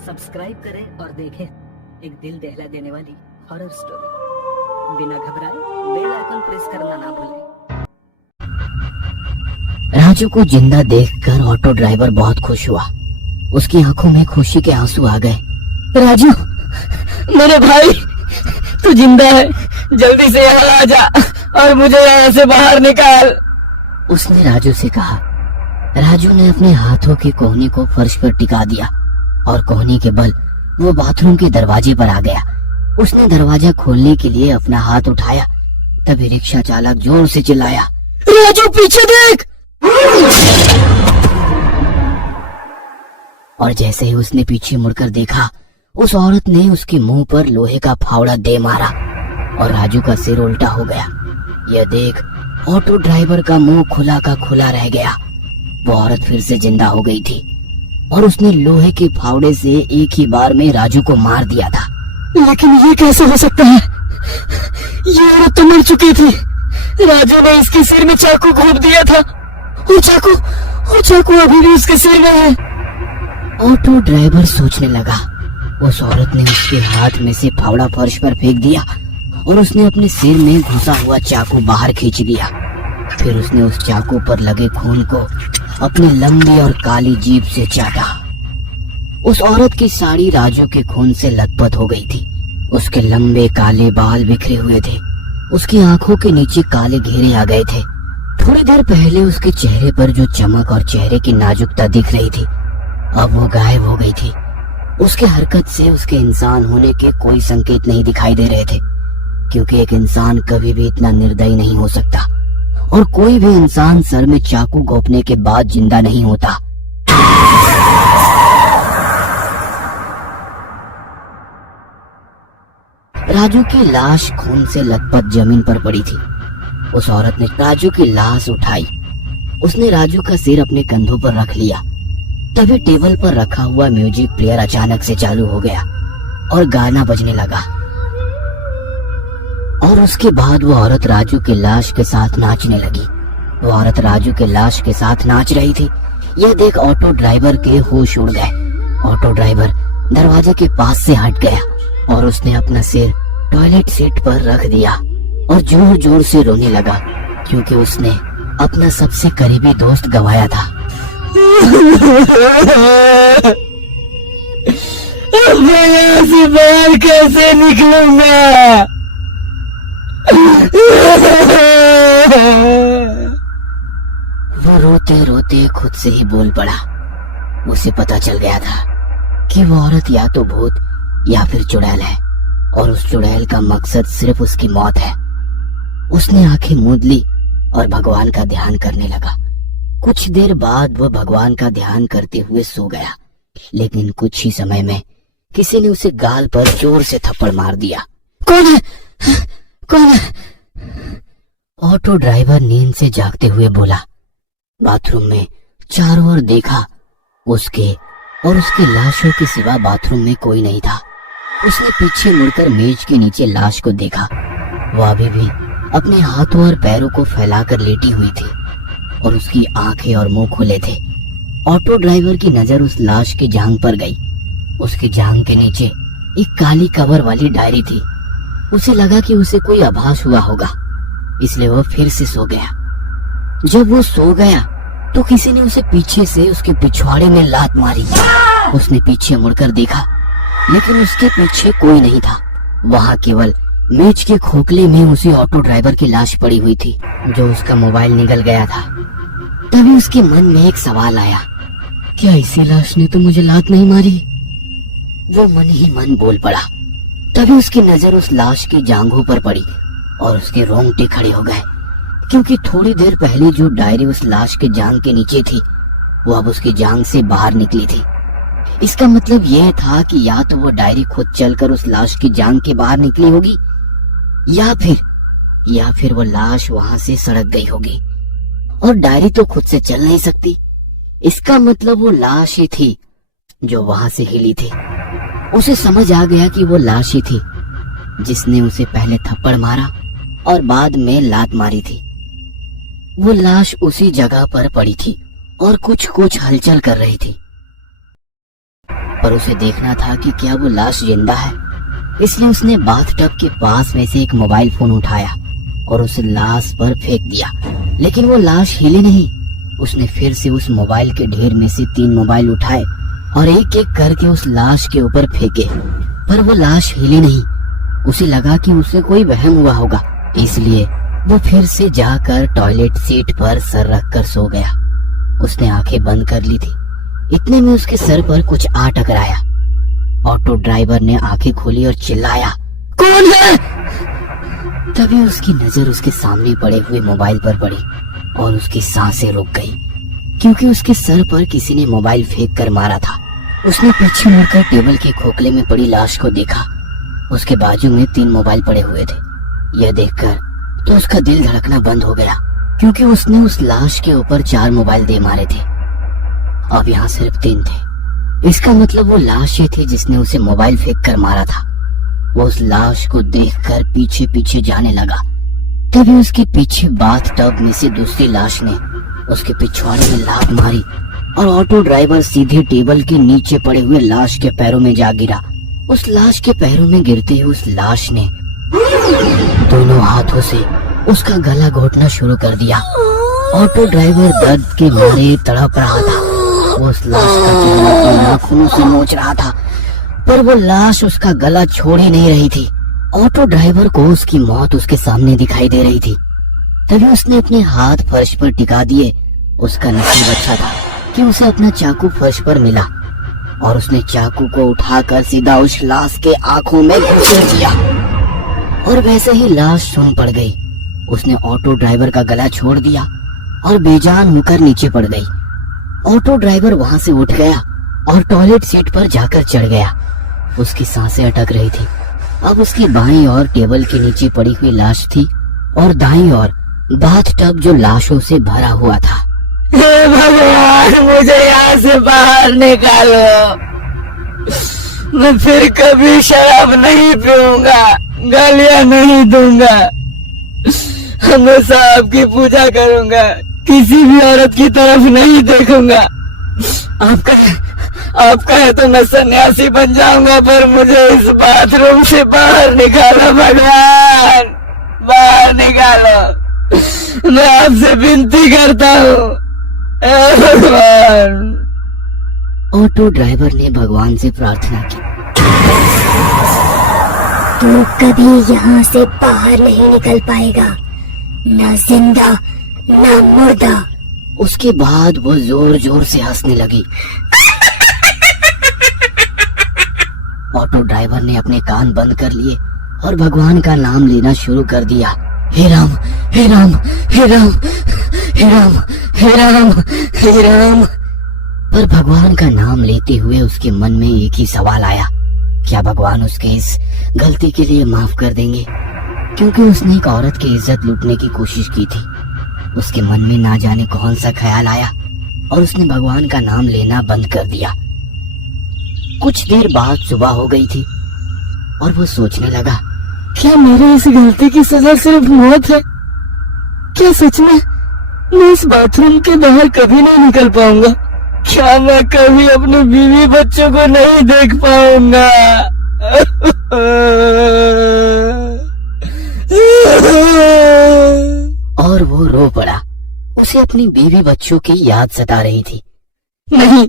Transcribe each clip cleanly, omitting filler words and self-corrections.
Subscribe करें और देखें एक दिल दहला देने वाली हॉरर स्टोरी। बिना घबराए बेल आइकन प्रेस करना ना भूलें। राजू को जिंदा देखकर ऑटो ड्राइवर बहुत खुश हुआ। उसकी आंखों में खुशी के आंसू आ गए। राजू, मेरे भाई, तू जिंदा है। जल्दी से यहाँ आ जा और मुझे यहाँ से बाहर निकाल। उसने राजू से कहा। राजू ने अपने हाथों के कोहनी को फर्श पर टिका दिया और कोहनी के बल वो बाथरूम के दरवाजे पर आ गया। उसने दरवाजा खोलने के लिए अपना हाथ उठाया, तभी रिक्शा चालक जोर से चिल्लाया, राजू पीछे देख। और जैसे ही उसने पीछे मुड़कर देखा, उस औरत ने उसके मुंह पर लोहे का फावड़ा दे मारा और राजू का सिर उल्टा हो गया। यह देख ऑटो ड्राइवर का मुंह खुला का खुला रह गया। वो औरत फिर से जिंदा हो गई थी और उसने लोहे के फावड़े से एक ही बार में राजू को मार दिया था। लेकिन ये कैसे हो सकता है? ये औरत तो मर चुकी थी। राजू ने इसके सिर में चाकू घोंप दिया था और चाकू अभी भी उसके सिर में है। ऑटो ड्राइवर सोचने लगा। उस औरत ने उसके हाथ में से फावड़ा फर्श पर फेंक दिया और उसने अपने सिर में घुसा हुआ चाकू बाहर खींच लिया। फिर उसने उस चाकू पर लगे खून को अपनी लंबी और काली जीभ से चाटा। उस औरत की साड़ी राजू के खून से लथपथ हो गई थी। उसके लंबे काले बाल बिखरे हुए थे। उसकी आंखों के नीचे काले घेरे आ गए थे। थोड़ी देर पहले उसके चेहरे पर जो चमक और चेहरे की नाजुकता दिख रही थी, अब वो गायब हो गई थी। उसके हरकत से उसके इंसान होने के कोई संकेत नहीं दिखाई दे रहे थे, क्योंकि एक इंसान कभी भी इतना निर्दयी नहीं हो सकता और कोई भी इंसान सर में चाकू घोंपने के बाद जिंदा नहीं होता। राजू की लाश खून से लथपथ जमीन पर पड़ी थी। उस औरत ने राजू की लाश उठाई। उसने राजू का सिर अपने कंधों पर रख लिया। तभी टेबल पर रखा हुआ म्यूजिक प्लेयर अचानक से चालू हो गया और गाना बजने लगा। और उसके बाद वो औरत राजू की लाश के साथ नाचने लगी। वो औरत राजू के लाश के साथ नाच रही थी। यह देख ऑटो ड्राइवर के होश उड़ गए। ऑटो ड्राइवर दरवाजे के पास से हट गया और उसने अपना सिर टॉयलेट सीट पर रख दिया और जोर जोर से रोने लगा, क्योंकि उसने अपना सबसे करीबी दोस्त गंवाया था। मैं यहाँ से बाहर कैसे निकलूंगा? वो रोते रोते खुद से ही बोल पड़ा। उसे पता चल गया था कि वो औरत या तो भूत या फिर चुड़ैल है और उस चुड़ैल का मकसद सिर्फ उसकी मौत है। उसने आंखें मूंद ली और भगवान का ध्यान करने लगा। कुछ देर बाद वह भगवान का ध्यान करते हुए सो गया, लेकिन कुछ ही समय में किसी ने उसे गाल पर जोर से थप्पड़ मार दिया। कौन है? कौन है? ऑटो ड्राइवर नींद से जागते हुए बोला। बाथरूम में चारों ओर देखा। उसके और उसकी लाशों के सिवा बाथरूम में कोई नहीं था। उसने पीछे मुड़कर मेज के नीचे लाश को देखा। वो अभी भी अपने हाथों और पैरों को फैलाकर लेटी हुई थी और उसकी आंखें और मुंह खुले थे। ऑटो ड्राइवर की नजर उस लाश की जांघ पर गई। उसकी जांघ के नीचे एक काली कवर वाली डायरी थी। उसे लगा कि उसे कोई आभास हुआ होगा, इसलिए वह फिर से सो गया। जब वो सो गया तो किसी ने उसे पीछे से उसके पिछवाड़े में लात मारी। उसने पीछे मुड़कर देखा, लेकिन उसके पीछे कोई नहीं था। वहां केवल मेज के खोखले में उसी ऑटो ड्राइवर की लाश पड़ी हुई थी, जो उसका मोबाइल निगल गया था। तभी उसके मन में एक सवाल आया, क्या इसी लाश ने तो मुझे लात नहीं मारी? वो मन ही मन बोल पड़ा। तभी उसकी नजर उस लाश की जांघों पर पड़ी और उसके रोंगटे खड़े हो गए, क्योंकि थोड़ी देर पहले जो डायरी उस लाश के जांघ के नीचे थी, वो अब उसकी जांघ से बाहर निकली थी। इसका मतलब यह था कि या तो वो डायरी खुद चलकर उस लाश की जांघ के बाहर निकली होगी या फिर वो लाश वहां से सड़क गई होगी। और डायरी तो खुद से चल नहीं सकती। इसका मतलब वो लाश ही थी जो वहां से हिली थी। उसे समझ आ गया कि वो लाश ही थी जिसने उसे पहले थप्पड़ मारा और बाद में लात मारी थी। वो लाश उसी जगह पर पड़ी थी और कुछ हलचल कर रही थी। पर उसे देखना था कि क्या वो लाश जिंदा है। इसलिए उसने बाथटब के पास में से एक मोबाइल फोन उठाया और उसे लाश पर फेंक दिया, लेकिन वो लाश हिले नहीं। उसने फिर से उस मोबाइल के ढेर में से 3 मोबाइल उठाए और एक एक करके उस लाश के ऊपर फेंके, पर वो लाश हिले नहीं। उसे लगा कि उसे कोई वहम हुआ होगा, इसलिए वो फिर से जाकर टॉयलेट सीट पर सर रखकर सो गया। उसने आंखें बंद कर ली थी। इतने में उसके सर पर कुछ आ टकराया। ऑटो ड्राइवर ने आंखें खोली और चिल्लाया, कौन है? तभी उसकी नजर उसके सामने पड़े हुए मोबाइल पर पड़ी और उसकी सांसें रुक गई, क्योंकि उसके सर पर किसी ने मोबाइल फेंक कर मारा था। उसने पीछे मुड़कर टेबल के खोखले में पड़ी लाश को देखा। उसके बाजू में 3 मोबाइल पड़े हुए थे। यह देखकर तो उसका दिल धड़कना बंद हो गया, क्योंकि उसने उस लाश के ऊपर 4 मोबाइल दे मारे थे। अब यहाँ सिर्फ 3 थे। इसका मतलब वो लाश ही थी जिसने उसे मोबाइल फेंक कर मारा था। वो उस लाश को देखकर पीछे पीछे जाने लगा। तभी उसके पीछे बाथटब में से दूसरी लाश ने उसके पिछवाड़े में लात मारी और ऑटो ड्राइवर सीधे टेबल के नीचे पड़े हुए लाश के पैरों में जा गिरा। उस लाश के पैरों में गिरते ही उस लाश ने दोनों हाथों से उसका गला घोटना शुरू कर दिया। ऑटो ड्राइवर दर्द के मारे तड़प रहा था। वो उस लाश का चेहरा अपने नाखूनों से नोच रहा था, पर वो लाश उसका गला छोड़ ही नहीं रही थी। ऑटो ड्राइवर को उसकी मौत उसके सामने दिखाई दे रही थी। तभी उसने अपने हाथ फर्श पर टिका दिए। उसका नसीब अच्छा था कि उसे अपना चाकू फर्श पर मिला और उसने चाकू को उठाकर सीधा उस लाश के आंखों में घुसेड़ दिया और वैसे ही लाश सुन पड़ गई। उसने ऑटो ड्राइवर का गला छोड़ दिया और बेजान होकर नीचे पड़ गई। ऑटो ड्राइवर वहां से उठ गया और टॉयलेट सीट पर जाकर चढ़ गया। उसकी सांसें अटक रही थी। अब उसकी बाईं ओर टेबल के नीचे पड़ी हुई लाश थी और दाईं ओर बाथटब जो लाशों से भरा हुआ था। हे भगवान, मुझे यहाँ से बाहर निकालो। मैं फिर कभी शराब नहीं पीऊंगा, गालियां नहीं दूंगा, हमेशा आपकी पूजा करूंगा, किसी भी औरत की तरफ नहीं देखूंगा। आपका है तो मैं सन्यासी बन जाऊंगा, पर मुझे इस बाथरूम से बाहर निकालो भगवान, बाहर निकालो। मैं आपसे विनती करता हूँ, भगवान। ऑटो ड्राइवर ने भगवान से प्रार्थना की, तू कभी यहाँ से बाहर नहीं निकल पाएगा, ना जिंदा ना मुर्दा। उसके बाद वो जोर जोर से हंसने लगी। ऑटो ड्राइवर ने अपने कान बंद कर लिए और भगवान का नाम लेना शुरू कर दिया। हे राम, हे राम, हे राम, हे राम, हे राम, हे राम। पर भगवान का नाम लेते हुए उसके मन में एक ही सवाल आया, क्या भगवान उसके इस गलती के लिए माफ कर देंगे? क्योंकि उसने एक औरत की इज्जत लूटने की कोशिश की थी। उसके मन में ना जाने कौन सा ख्याल आया और उसने भगवान का नाम लेना बंद कर दिया। कुछ देर बाद सुबह हो गई थी और वो सोचने लगा, क्या मेरे इस गलती की सजा सिर्फ मौत है? क्या सच में मैं इस बाथरूम के बाहर कभी नहीं निकल पाऊंगा? क्या मैं कभी अपने बीवी बच्चों को नहीं देख पाऊंगा? और वो रो पड़ा। उसे अपनी बीवी बच्चों की याद सता रही थी। नहीं,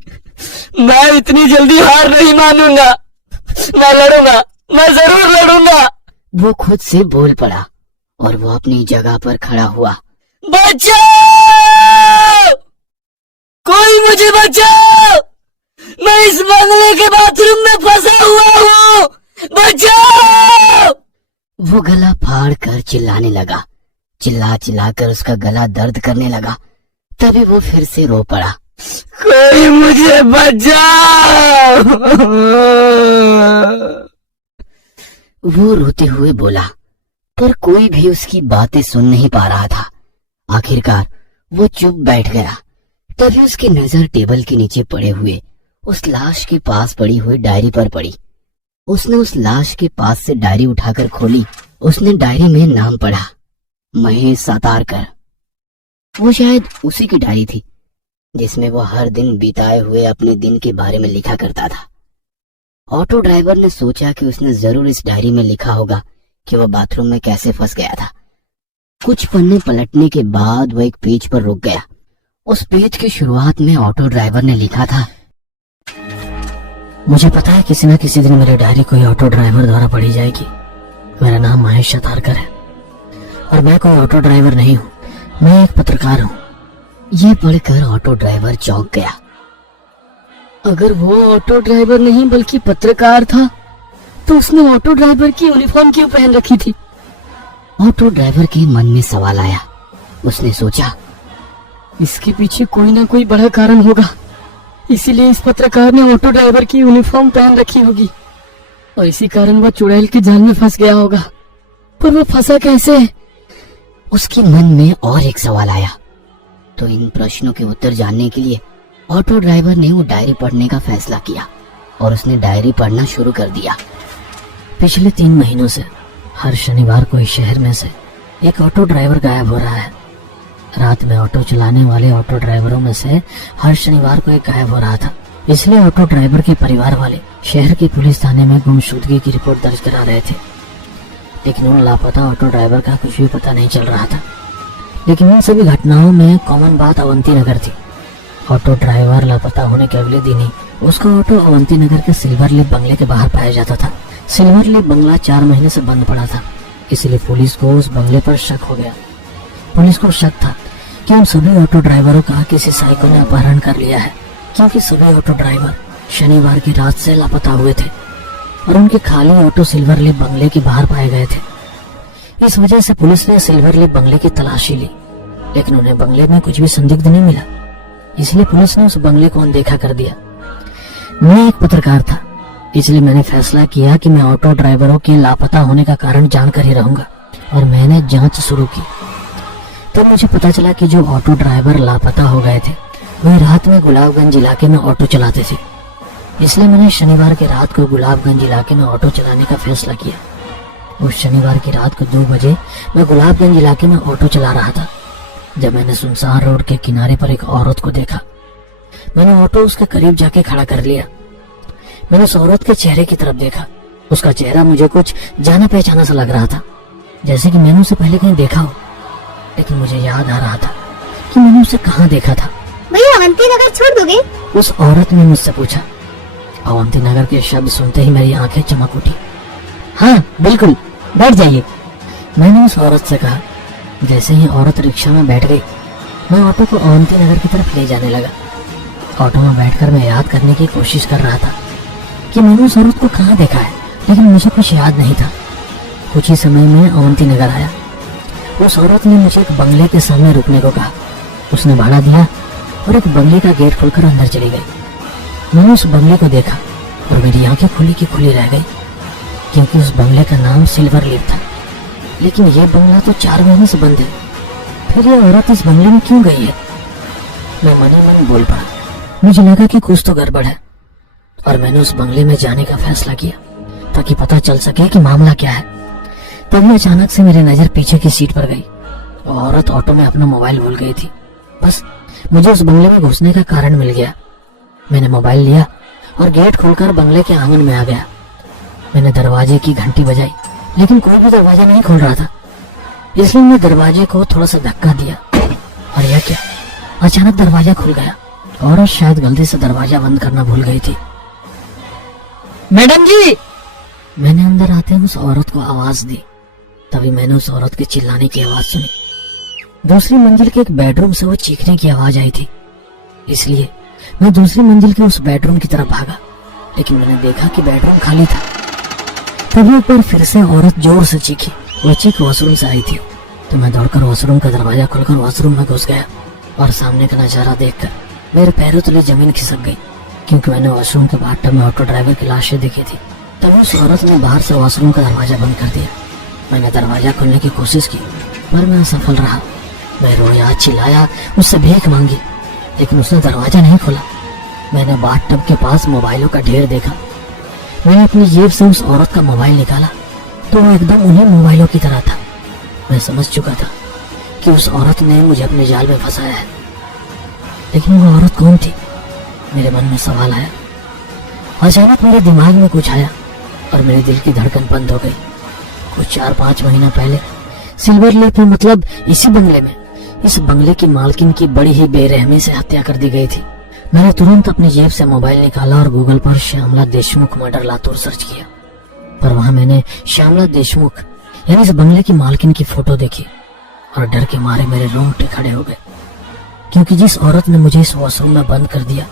मैं इतनी जल्दी हार नहीं मानूंगा। मैं लड़ूंगा, मैं जरूर लड़ूंगा। वो खुद से बोल पड़ा और वो अपनी जगह पर खड़ा हुआ। बचाओ! कोई मुझे बचाओ! मैं इस बंगले के बाथरूम में फंसा हुआ हूँ। बचाओ! वो गला फाड़ कर चिल्लाने लगा। चिल्ला चिल्ला कर उसका गला दर्द करने लगा। तभी वो फिर से रो पड़ा। कोई मुझे बचाओ! वो रोते हुए बोला, पर कोई भी उसकी बातें सुन नहीं पा रहा था। आखिरकार वो चुप बैठ गया। तभी उसकी नजर टेबल के नीचे पड़े हुए उस लाश के पास पड़ी हुई डायरी पर पड़ी। उसने उस लाश के पास से डायरी उठाकर खोली। उसने डायरी में नाम पढ़ा, महेश सातारकर। वो शायद उसी की डायरी थी जिसमें वो हर दिन बिताए हुए अपने दिन के बारे में लिखा करता था। ऑटो ड्राइवर ने सोचा कि उसने जरूर इस डायरी में लिखा होगा कि वह बाथरूम में कैसे फंस गया था। कुछ पन्ने पलटने के बाद वह एक पेज पर रुक गया। उस पेज की शुरुआत में ऑटो ड्राइवर ने लिखा था, मुझे पता है किसी न किसी दिन मेरी डायरी कोई ऑटो ड्राइवर द्वारा पढ़ी जाएगी। मेरा नाम महेश शतारकर है और मैं कोई ऑटो ड्राइवर नहीं हूँ, मैं एक पत्रकार हूँ। ये पढ़कर ऑटो ड्राइवर चौंक गया। अगर वो ऑटो ड्राइवर नहीं बल्कि पत्रकार था तो उसने ऑटो ड्राइवर की यूनिफॉर्म क्यों पहन रखी थी? ऑटो ड्राइवर के मन में सवाल आया। उसने सोचा, इसके पीछे कोई ना कोई बड़ा कारण होगा, इसीलिए इस पत्रकार ने ऑटो ड्राइवर की यूनिफॉर्म पहन रखी होगी और इसी कारण वह चुड़ैल के जाल में फंस गया होगा। पर वो फंसा कैसे? उसके मन में और एक सवाल आया। तो इन प्रश्नों के उत्तर जानने के लिए ऑटो ड्राइवर ने वो डायरी पढ़ने का फैसला किया और उसने डायरी पढ़ना शुरू कर दिया। पिछले 3 महीनों से हर शनिवार को इस शहर में से एक ऑटो ड्राइवर गायब हो रहा है। रात में ऑटो चलाने वाले ऑटो ड्राइवरों में से हर शनिवार को एक गायब हो रहा था। इसलिए ऑटो ड्राइवर के परिवार वाले शहर के पुलिस थाने में गुमशुदगी की रिपोर्ट दर्ज करा रहे थे, लेकिन उन लापता ऑटो ड्राइवर का कुछ भी पता नहीं चल रहा था। लेकिन उन सभी घटनाओं में कॉमन बात अवंती नगर थी। ऑटो ड्राइवर लापता होने के अगले दिन ही उसका ऑटो अवंती नगर के सिल्वर लिप बंगले के बाहर पाया जाता था। सिल्वर लिप बंगला 4 महीने से बंद पड़ा था, इसलिए पुलिस को उस बंगले पर शक हो गया। पुलिस को शक था कि उन सभी ऑटो ड्राइवरों का किसी साइको ने अपहरण कर लिया है, क्योंकि सभी ऑटो ड्राइवर शनिवार की रात से लापता हुए थे और उनके खाली ऑटो सिल्वर लिप बंगले के बाहर पाए गए थे। इस वजह से पुलिस ने सिल्वर लिप बंगले की तलाशी ली, लेकिन उन्हें बंगले में कुछ भी संदिग्ध नहीं मिला, इसलिए पुलिस ने उस बंगले को अनदेखा कर दिया। मैं एक पत्रकार था, इसलिए मैंने फैसला किया कि मैं ऑटो ड्राइवरों के लापता होने का कारण जानकर ही रहूंगा और मैंने जांच शुरू की। तो मुझे पता चला कि जो ऑटो ड्राइवर लापता हो गए थे वह रात में गुलाबगंज इलाके में ऑटो चलाते थे। इसलिए मैंने शनिवार की रात को गुलाबगंज इलाके में ऑटो चलाने का फैसला किया। उस शनिवार की रात को 2 बजे मैं गुलाबगंज इलाके में ऑटो चला रहा था जब मैंने सुनसान रोड के किनारे पर एक औरत को देखा। मैंने ऑटो उसके करीब जाके खड़ा कर लिया। मैंने उस औरत के चेहरे की तरफ देखा। उसका चेहरा मुझे कुछ जाना पहचाना सा लग रहा था, जैसे कि मैंने उसे पहले कहीं देखा हो, लेकिन मुझे याद आ रहा था कि मैंने उसे कहाँ देखा था। भैया अवंती नगर छोड़ दोगे? उस औरत ने मुझसे पूछा। अवंती नगर के शब्द सुनते ही मेरी आंखें चमक उठी। हाँ बिल्कुल, बैठ जाइए, मैंने उस औरत से कहा। जैसे ही औरत रिक्शा में बैठ गई, मैं ऑटो को अवंती नगर की तरफ ले जाने लगा। ऑटो में बैठकर मैं याद करने की कोशिश कर रहा था कि मैंने उस औरत को कहाँ देखा है, लेकिन मुझे कुछ याद नहीं था। कुछ ही समय में अवंती नगर आया। उस औरत ने मुझे एक बंगले के सामने रुकने को कहा। उसने भाड़ा दिया और एक बंगले का गेट खोलकर अंदर चली गई। मैंने उस बंगले को देखा और मेरी आंखें खुली की खुली रह गई, क्योंकि उस बंगले का नाम सिल्वर लिप था। लेकिन यह बंगला तो 4 महीने से बंद है, फिर यह औरत इस बंगले में क्यों गई है? मैं मन ही मन बोल पड़ा। मुझे लगा कि कुछ तो गड़बड़ है और मैंने उस बंगले में जाने का फैसला किया ताकि पता चल सके कि मामला क्या है। तभी अचानक से मेरी नजर पीछे की सीट पर गई। औरत ऑटो में अपना मोबाइल भूल गई थी। बस मुझे उस बंगले में घुसने का कारण मिल गया। मैंने मोबाइल लिया और गेट खोलकर बंगले के आंगन में आ गया। मैंने दरवाजे की घंटी बजाई, लेकिन कोई भी दरवाजा नहीं खोल रहा था, इसलिए मैं दरवाजे को थोड़ा सा धक्का दिया और यह क्या, अचानक दरवाजा खुल गया। औरत शायद गलती से दरवाजा बंद करना भूल गई थी। मैडम जी, मैंने अंदर आते उस औरत को आवाज दी। तभी मैंने उस औरत के चिल्लाने की आवाज सुनी। दूसरी मंजिल के एक बेडरूम से वो चीखने की आवाज आई थी, इसलिए मैं दूसरी मंजिल के उस बेडरूम की तरफ भागा, लेकिन मैंने देखा कि बेडरूम खाली था। तभी एक बार फिर से औरत जोर से चीखी। वो चीख वॉशरूम से आई थी, तो मैं दौड़कर वॉशरूम का दरवाजा खोलकर वॉशरूम में घुस गया और सामने का नजारा देखकर मेरे पैरों तले जमीन खिसक गई, क्योंकि मैंने वॉशरूम के बाथटब में ऑटो ड्राइवर की लाशें देखी थी। तभी उस औरत ने बाहर से वॉशरूम का दरवाजा बंद कर दिया। मैंने दरवाजा खोलने की कोशिश की, पर मैं असफल रहा। मैं रोया, चिल्लाया, उससे भीख मांगी, लेकिन उसने दरवाजा नहीं खोला। मैंने बाथटब के पास मोबाइलों का ढेर देखा। मैंने अपनी जेब से उस औरत का मोबाइल निकाला तो वो एकदम उन्हीं मोबाइलों की तरह था। मैं समझ चुका था कि उस औरत ने मुझे अपने जाल में फंसाया है, लेकिन वो औरत कौन थी? मेरे मन में सवाल आया। अचानक मेरे दिमाग में कुछ आया और मेरे दिल की धड़कन बंद हो गई। कुछ 4-5 महीना पहले सिल्वर लेक में, मतलब इसी बंगले में, इस बंगले की मालकिन की बड़ी ही बेरहमी से हत्या कर दी गई थी। मैंने तुरंत अपनी जेब से मोबाइल निकाला और गूगल पर श्यामला देशमुख मर्डर लातूर सर्च किया। पर वहां मैंने श्यामला देशमुख यानी इस बंगले की मालकिन की फोटो देखी और डर के मारे मेरे रोंगटे खड़े हो गए, क्योंकि जिस औरत ने मुझे इस वॉशरूम में बंद कर दिया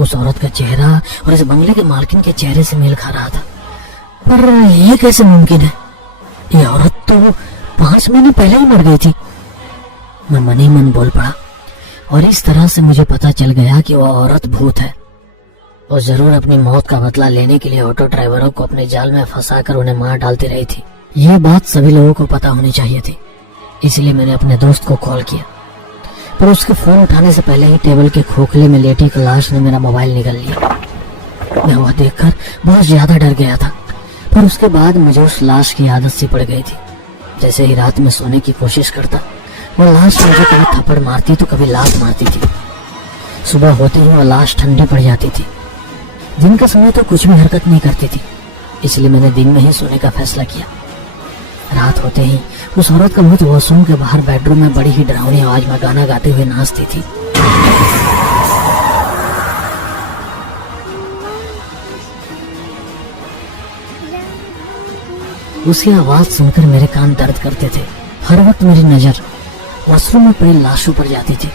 उस औरत का चेहरा और इस बंगले के मालकिन के चेहरे से मेल खा रहा था। पर ये कैसे मुमकिन है? ये औरत तो 5 महीने पहले ही मर गई थी। मैं मन ही मन बोल पड़ा और इस तरह से मुझे पता चल गया कि वह औरत भूत है और जरूर अपनी मौत का बदला लेने के लिए ऑटो ड्राइवरों को अपने जाल में फंसाकर उन्हें मार डालती रही थी। यह बात सभी लोगों को पता होनी चाहिए थी, इसलिए मैंने अपने दोस्त को कॉल किया। पर उसके फोन उठाने से पहले ही टेबल के खोखले में लेटी एक लाश ने मेरा मोबाइल निकाल लिया। मैं वह देखकर बहुत ज्यादा डर गया था, पर उसके बाद मुझे उस लाश की आदत सी पड़ गई थी। जैसे ही रात में सोने की कोशिश करता, वह लाश मुझे कभी थप्पड़ मारती तो कभी लात मारती थी। सुबह होते ही वह लाश ठंडी पड़ जाती थी। दिन का समय तो कुछ भी हरकत नहीं करती थी, इसलिए मैंने दिन में ही सोने का फैसला किया। रात होते ही उस औरत का भूत वॉशरूम के बाहर बेडरूम में बड़ी ही डरावनी आवाज में गाना गाते हुए नाचती थी। उसकी आवाज सुनकर मेरे कान दर्द करते थे। हर वक्त मेरी नजर वॉशरूम में पड़ी लाशों पर जाती थी।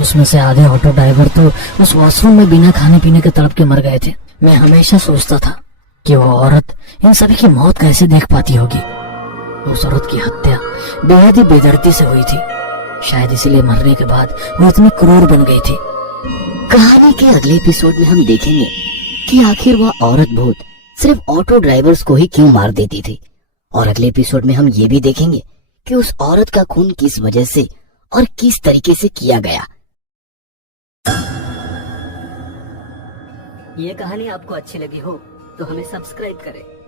उसमें से आधे ऑटो ड्राइवर तो उस वॉशरूम में बिना खाने पीने के तड़प के मर गए थे। मैं हमेशा सोचता था कि वो औरत इन सभी की मौत कैसे देख पाती होगी। उस औरत की हत्या बेहद ही बेदर्दी से हुई थी। शायद इसीलिए मरने के बाद वो इतनी क्रूर बन गई थी। कहानी के अगले एपिसोड में हम देखेंगे कि आखिर वह औरत भूत सिर्फ ऑटो ड्राइवर्स को ही क्यों मार देती थी, और अगले एपिसोड में हम ये भी देखेंगे कि उस औरत का खून किस वजह से और किस तरीके से किया गया। ये कहानी आपको अच्छी लगी हो तो हमें सब्सक्राइब करें